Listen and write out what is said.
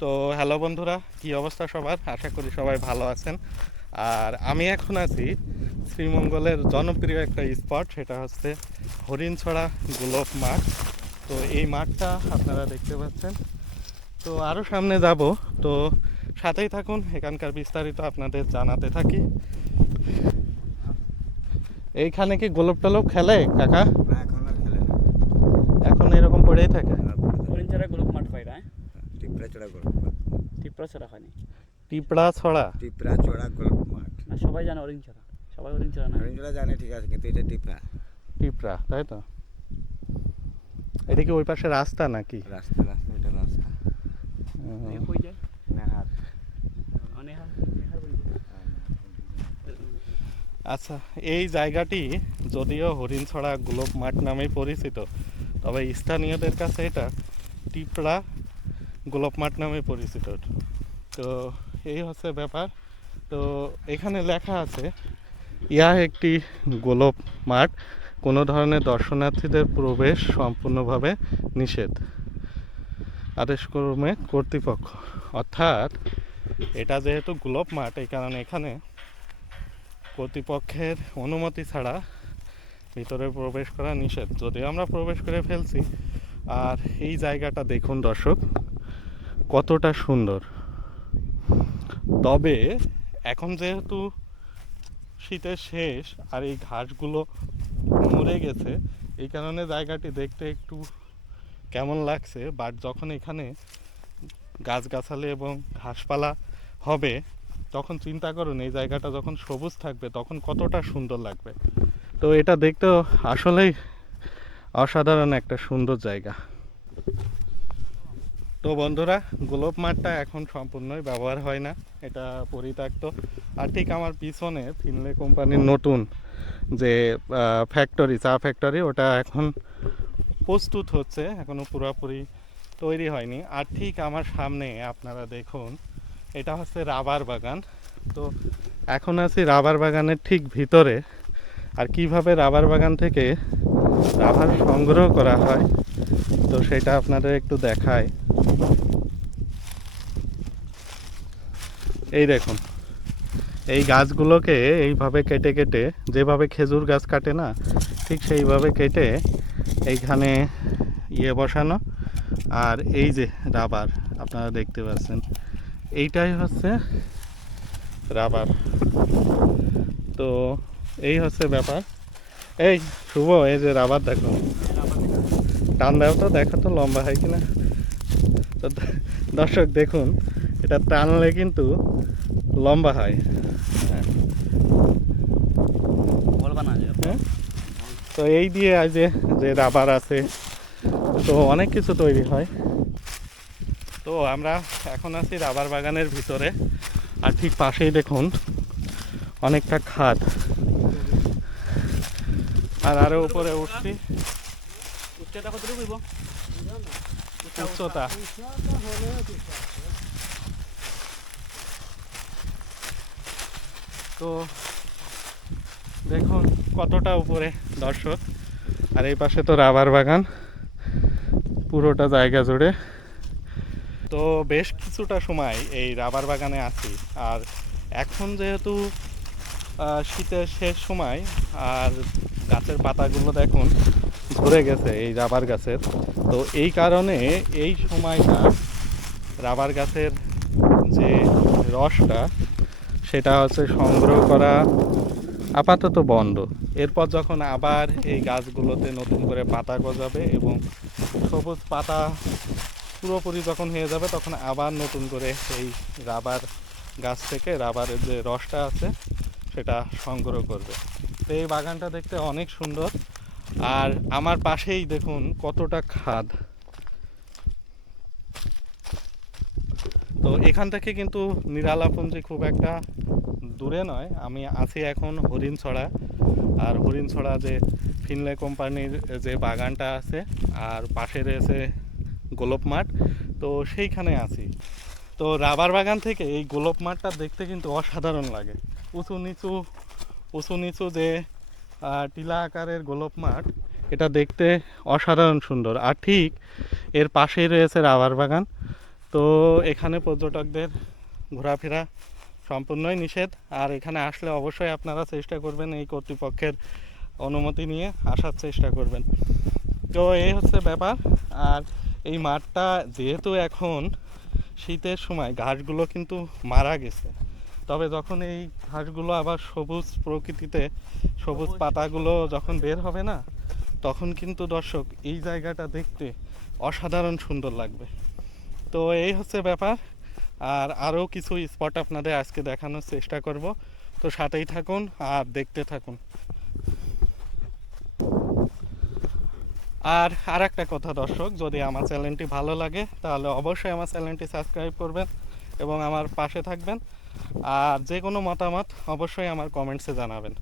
তো হ্যালো বন্ধুরা কি অবস্থা সবার? আশা করি সবাই ভালো আছেন। আর আমি এখন আছি শ্রীমঙ্গলের জনপ্রিয় একটা স্পট সেটা হচ্ছে হরিণছড়া গোলপ মাঠ। তো এই মাঠটা আপনারা দেখতে পাচ্ছেন। তো আরও সামনে যাব। তো সাথেই থাকুন এখানকার বিস্তারিত আপনাদের জানাতে থাকি। এইখানে কি গোলপ টলপ খেলে কাকা? এখন আর খেলে এখন এরকম পড়েই থাকে। হরিণচড়া গোলক মাঠ পাই না টিপরা চড়া গল্প ছড়া হয়নি? টিপড়া ছড়া টিপরা চড়া গল্প মাঠ না সবাই জানে হরিণচড়া সবাই হরিণচড়া না। হরিণচড়া জানে ঠিক আছে কিন্তু এটা টিপরা টিপড়া তাই তো? এটা কি ওই পাশে রাস্তা নাকি? রাস্তা রাস্তা এটা রাস্তা। কই যায় নেহার। অনেহার আচ্ছা এই জায়গাটি যদিও হরিণছড়া গোলপ মাঠ নামেই পরিচিত তবে স্থানীয়দের কাছে এটা টিপড়া গোলপ মাঠ নামে পরিচিত। তো এই হচ্ছে ব্যাপার। তো এখানে লেখা আছে ইহা একটি গোলপ মাঠ, কোনো ধরনের দর্শনার্থীদের প্রবেশ সম্পূর্ণভাবে নিষেধ। আদেশক্রমে কর্তৃপক্ষ। অর্থাৎ এটা যেহেতু গোলপ মাঠ, এই কারণে এখানে কর্তৃপক্ষের অনুমতি ছাড়া ভিতরে প্রবেশ করা নিষেধ। যদিও আমরা প্রবেশ করে ফেলছি, আর এই জায়গাটা দেখুন দর্শক। কতটা সুন্দর? তবে এখন যেহেতু শীতের শেষ আর এই ঘাসগুলো মরে গেছে, এই কারণে জায়গাটি দেখতে একটু কেমন লাগছে। বাট যখন এখানে গাছগাছালি এবং ঘাসপালা হবে, তখন চিন্তা করুন, এই জায়গাটা যখন সবুজ থাকবে, তখন কতটা সুন্দর লাগবে। তো এটা দেখতেও আসলেই অসাধারণ একটা সুন্দর জায়গা। তো বন্ধুরা, গোলপ মাঠটা এখন সম্পূর্ণই ব্যবহার হয় না, এটা পরিত্যক্ত। আর ঠিক আমার পিছনে ফিনলে কোম্পানির নতুন যে ফ্যাক্টরি চা ফ্যাক্টরি ওটা এখন প্রস্তুত হচ্ছে এখনও পুরোপুরি তৈরি হয়নি। আর ঠিক আমার সামনে আপনারা দেখুন, এটা হচ্ছে রাবার বাগান। তো এখন আছি রাবার বাগানের ঠিক ভিতরে। আর কীভাবে রাবার বাগান থেকে রাবার সংগ্রহ করা হয়, তো সেটা আপনাদের একটু দেখায়। এই দেখুন এই গাছগুলোকে এইভাবে কেটে কেটে যেভাবে খেজুর গাছ কাটে না ঠিক সেইভাবে কেটে এইখানে ইয়ে বসানো। আর এই যে রাবার আপনারা দেখতে পাচ্ছেন এইটাই হচ্ছে রাবার। তো এই হচ্ছে ব্যাপার। এই শুভ এই যে রাবার দেখো। টান দেও তো দেখো তো লম্বা হয় কিনা। তো দর্শক দেখুন এটা টানলে কিন্তু লম্বা হয়। হ্যাঁ, তো এই দিয়ে আজ যে রাবার আছে তো অনেক কিছু তৈরি হয়। তো আমরা এখন আছি রাবার বাগানের ভিতরে আর ঠিক পাশেই দেখুন অনেকটা খাদ। আর আরও উপরে উঠছি। কত রুবিব উচ্চতা। তো দেখুন কতটা উপরে দর্শক। আর এই পাশে তো রাবার বাগান, পুরোটা জায়গা জুড়ে। তো বেশ কিছুটা সময় এই রাবার বাগানে আছি। আর এখন যেহেতু শীতের শেষ সময়, আর গাছের পাতাগুলো দেখুন ঝরে গেছে এই রাবার গাছের। তো এই কারণে এই সময়টা রাবার গাছের যে রসটা, সেটা হচ্ছে সংগ্রহ করা আপাতত বন্ধ। এরপর যখন আবার এই গাছগুলোতে নতুন করে পাতা গজাবে এবং সবুজ পাতা পুরোপুরি যখন হয়ে যাবে, তখন আবার নতুন করে এই রাবার গাছ থেকে রাবারের যে রসটা আছে, সেটা সংগ্রহ করবে। তো এই বাগানটা দেখতে অনেক সুন্দর। আর আমার পাশেই দেখুন কতটা খাদ। তো এখান থেকে কিন্তু নিরালাপুঞ্জি খুব একটা দূরে নয়। আমি আছি এখন হরিণছড়া। আর হরিণছড়া যে ফিনলে কোম্পানির যে বাগানটা আছে, আর পাশে রয়েছে গোলপ মাঠ। তো সেইখানে আছি। তো রাবার বাগান থেকে এই গোলপ মাঠটা দেখতে কিন্তু অসাধারণ লাগে। উঁচু নিচু উঁচু নিচু যে টিলা আকারের গোলপ মাঠ। এটা দেখতে অসাধারণ সুন্দর। আর ঠিক এর পাশেই রয়েছে রাবার বাগান। তো এখানে পর্যটকদের ঘোরাফেরা সম্পূর্ণই নিষেধ। আর এখানে আসলে অবশ্যই আপনারা চেষ্টা করবেন এই কর্তৃপক্ষের অনুমতি নিয়ে আসার চেষ্টা করবেন। তো এই হচ্ছে ব্যাপার। আর এই মাঠটা যেহেতু এখন শীতের সময়, ঘাসগুলো কিন্তু মারা গেছে। তবে যখন এই ঘাসগুলো আবার সবুজ প্রকৃতিতে সবুজ পাতাগুলো যখন বের হবে না তখন কিন্তু দর্শক এই জায়গাটা দেখতে অসাধারণ সুন্দর লাগবে। তো এই হচ্ছে ব্যাপার। আর আরও কিছু স্পট আপনাদের আজকে দেখানোর চেষ্টা করব। তো সাথেই থাকুন আর দেখতে থাকুন। আর আর একটা কথা দর্শক যদি আমার চ্যানেলটি ভালো লাগে তাহলে অবশ্যই আমার চ্যানেলটি সাবস্ক্রাইব করবেন এবং আমার পাশে থাকবেন। আর যে কোনো মতামত অবশ্যই আমার কমেন্টসে জানাবেন।